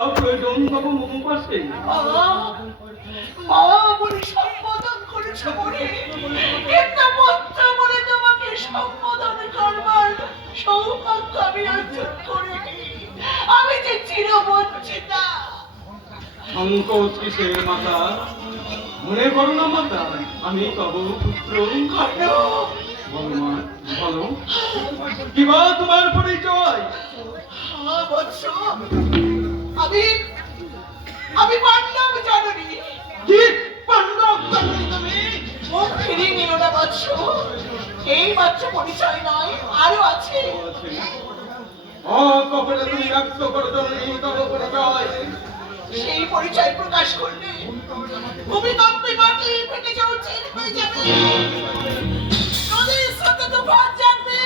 প্রয়োজন বাবু মোমো পাশে মা বলে সম্বোধন করেছে বলে একটা পুত্র বলে তোমাকে সম্বোধন করবার সৌভাগ্য আমি অর্জন করিনি। আমি যে চিরবঞ্চিতা। সংকোচ কিসে মাতা? মনে করো না মাতা, আমি তব পুত্র। বলো মা, বলো কিবা তোমার পরিচয়? আমি আমি পাণ্ডব জানি। কি পাণ্ডব জানি তুমি? মুখ ফিরিয়ে নিল না বৎস। এই মাত্র পরিচয় নয়, আরো আছে। কপটে তুমি ব্যক্ত করো জননী তব পরিচয়। সেই পরিচয় প্রকাশ করলে ভূমিকম্পে মাটি ফেটে যাওয়া উচিত হয়ে যাবে। নদীর স্রোতে তুফান জাগবে,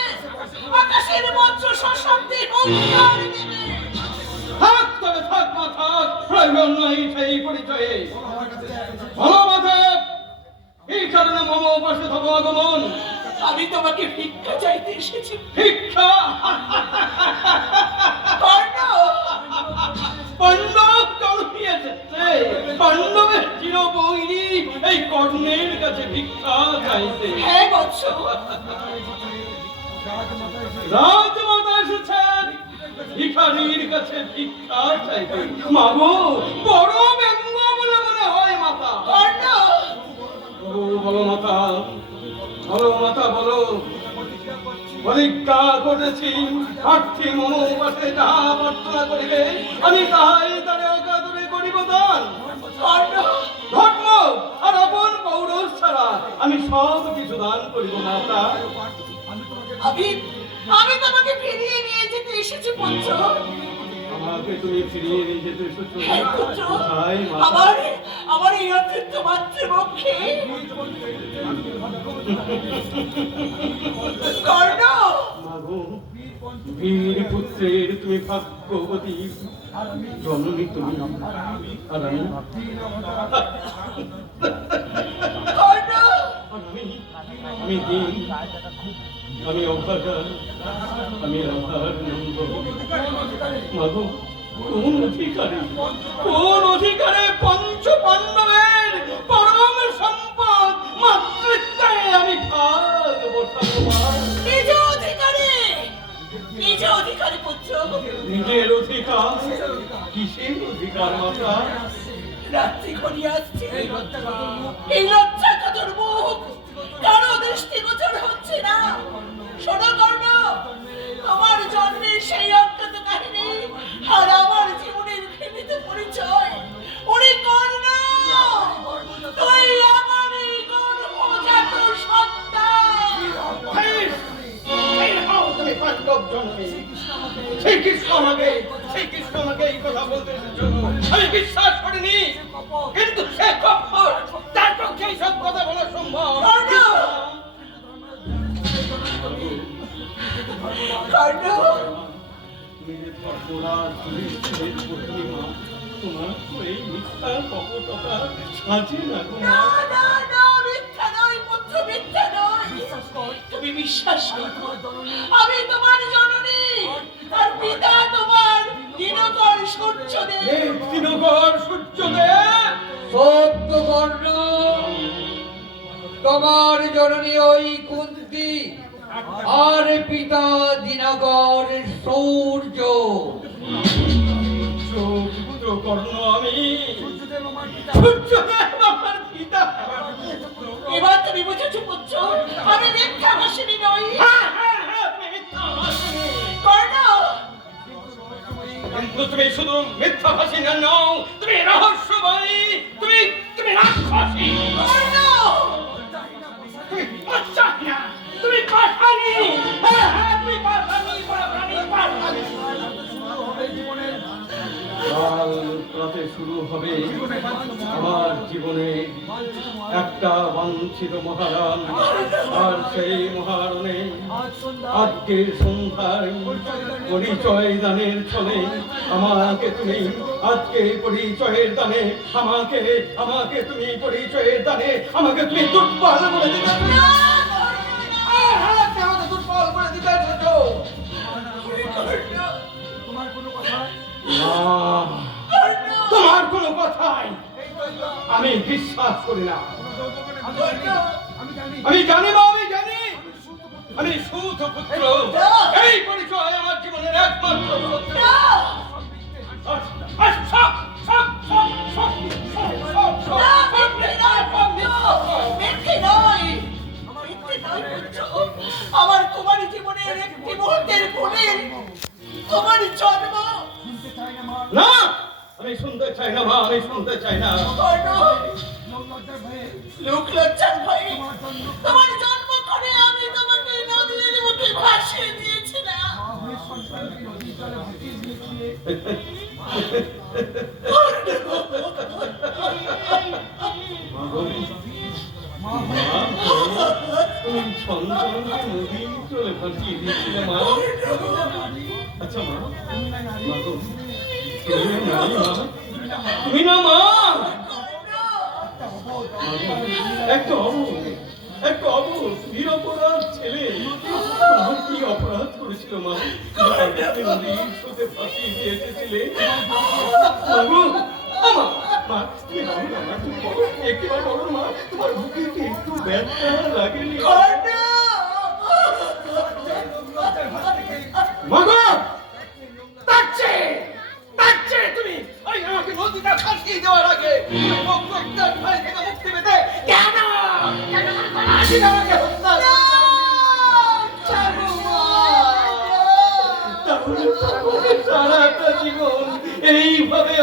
আকাশের বজ্র সশব্দে হুঙ্কার দেবে। থাক তবে থাক মা থাক, প্রয়োজন নাই সেই পরিচয়ে। ভালো মাথা, এই কারণে মম পাশে তব আগমন। আমি তোমাকে ভিক্ষা চাইতে এসেছি। ভিক্ষা? পাণ্ডব জন্মে এসেছে, পাণ্ডবের চিরবৈরী এই কর্ণের কাছে ভিক্ষা চাইতে। হ্যাঁ বৎস, রাজমাতা এসেছেন ভিখারির কাছে ভিক্ষা চাইতে। মাগো, বড় ব্যঙ্গ বলে মনে হয় মাতা। ও বলো মাতা, বলো মাতা, বলো। পরীক্ষা করেছি, প্রার্থী মম পাশে যাহা প্রার্থনা করিবে আমি তাহাই তারে অকাতরে করিব দান। ধর্ম আর আপন পৌরষ ছাড়া আমি সব কিছু দান করিব মাতা। আমি তোমাকে ফিরিয়ে নিয়ে যেতে এসেছি পুত্র। আমাকে তুমি ফিরিয়ে নিয়ে যেতে এসেছো? হ্যাঁ পুত্র, কোথায় মাতা? আমার এই অতৃপ্ত মাতৃপক্ষে। কর্ণ, মাগো, বীর পুত্রের তুমি ভাগ্যবতী, জননী তুমি আর আমি। কর্ণ, আমি দিন, আমি অভাগা, আমি রাধার নন্দ। মাগো, কোন অধিকারে পঞ্চ পাণ্ডবের পরম সম্পদ মাতৃত্বে আমি ভাগ বসাবো? নিজ অধিকারে পুত্র। নিজের অধিকার? কিসের অধিকার মাতা? রাত্রি ঘনিয়ে আসছে, এই লজ্জা কাতর মুখ কারো দৃষ্টিগোচর হচ্ছে না। শোনো কর্ণ, তোমার জন্মের সেই অজ্ঞাত কাহিনী আর আমার জীবনের ঘৃণিত পরিচয়। ওরে কর্ণ, তুই আমার এই গর্ভজাত সন্তান। তুমি পাণ্ডব জন্মে শ্রীকৃষ্ণ আমাকে এই কথা বলতে এসেছো, আমি বিশ্বাস করিনি। কিন্তু সে কখন তার পক্ষে এইসব কথা বলা সম্ভব? কর্ণ, তুমি যে ধর্মরাজ যুধিষ্ঠিরের পত্নী মা, তোমার তো এই মিথ্যা কপটতা সাজে না গো মা। না, মিথ্যা নয় পুত্র, মিথ্যা নয়। তুমি বিশ্বাস করো, আমি তোমার জননী আর পিতা তোমার দিনকর সূর্যদেব। দিনকর সূর্যদেব? সত্য কর্ণ, তোমার জননী ওই কুন্তী আর পিতা দিনকর সূর্য। পুত্র কর্ণ আমি, সূর্যদেব আমার পিতা। এবার তুমি বুঝেছো পুত্র, আমি মিথ্যাভাষিণী নই। কর্ণ, কিন্তু তুমি শুধু মিথ্যাভাষী না নও, তুমি রহস্যবাদী, তুমি রাক্ষসী। কর্ণ, তুমি বাচ্চাহিনা, তুমি পাষাণী। তুমি পাষাণী, পাষাণী। কাল রাতে শুরু হবে আমার জীবনে একটা বাঞ্ছিত মহারণ, আর সেই মহারণে আজকের সন্ধ্যায় পরিচয় দানের ছলে আমাকে তুমি, আজকে পরিচয়ের দানে আমাকে তুমি পরিচয়ের দানে আমাকে তুমি দুর্বল বলে দিতে, দুর্বল বলে দিতে এসেছো। তোমার কোনো কথা না কথায় আমি বিশ্বাস করি না। কর্ণ, আমি জানি মা, আমি জানি আমি সুত পুত্র। এই পরিচয় আমার জীবনের একমাত্র সত্য। না! না, মিথ্যে নয়, কর্ণ! মিথ্যে নয়! মিথ্যে নয়, পুত্র! আমার কুমারী জীবনের একটি মুহূর্তের ভুলে তোমার জন্ম। না, আমি শুনতে চাই না মা, আমি শুনতে চাই না। কর্ণ, লোক লজ্জার ভয়ে তোমার জন্ম করে আমি তোমাকে নদীর মুখে ভাসিয়ে দিয়েছিলাম। তুমি সন্তানকে নদী চলে ভাসিয়ে দিয়েছিলে মা। আচ্ছা মা, মা গো, তুমি না মা, তুমি না মা। একটা অবোধ নিরপরাধ ছেলে তোমার কি অপরাধ করেছিল মা? নদীর স্রোতে ভাসিয়ে দিয়ে এসেছিলে। মাগো, আমা, মা, তুমি বলো না মা, তুমি বলো, একবার বলো মা, তোমার বুকে কি একটু ব্যথা লাগেনি? মাগো, তাচ্ছে তুমি ওই আমাকে নদীটা ভাসিয়ে দেওয়ার আগে প্রত্যেকটার ভয় থেকে মুক্তি পেতে কেন আজ আমাকে হত্যা সারাটা জীবন এইভাবে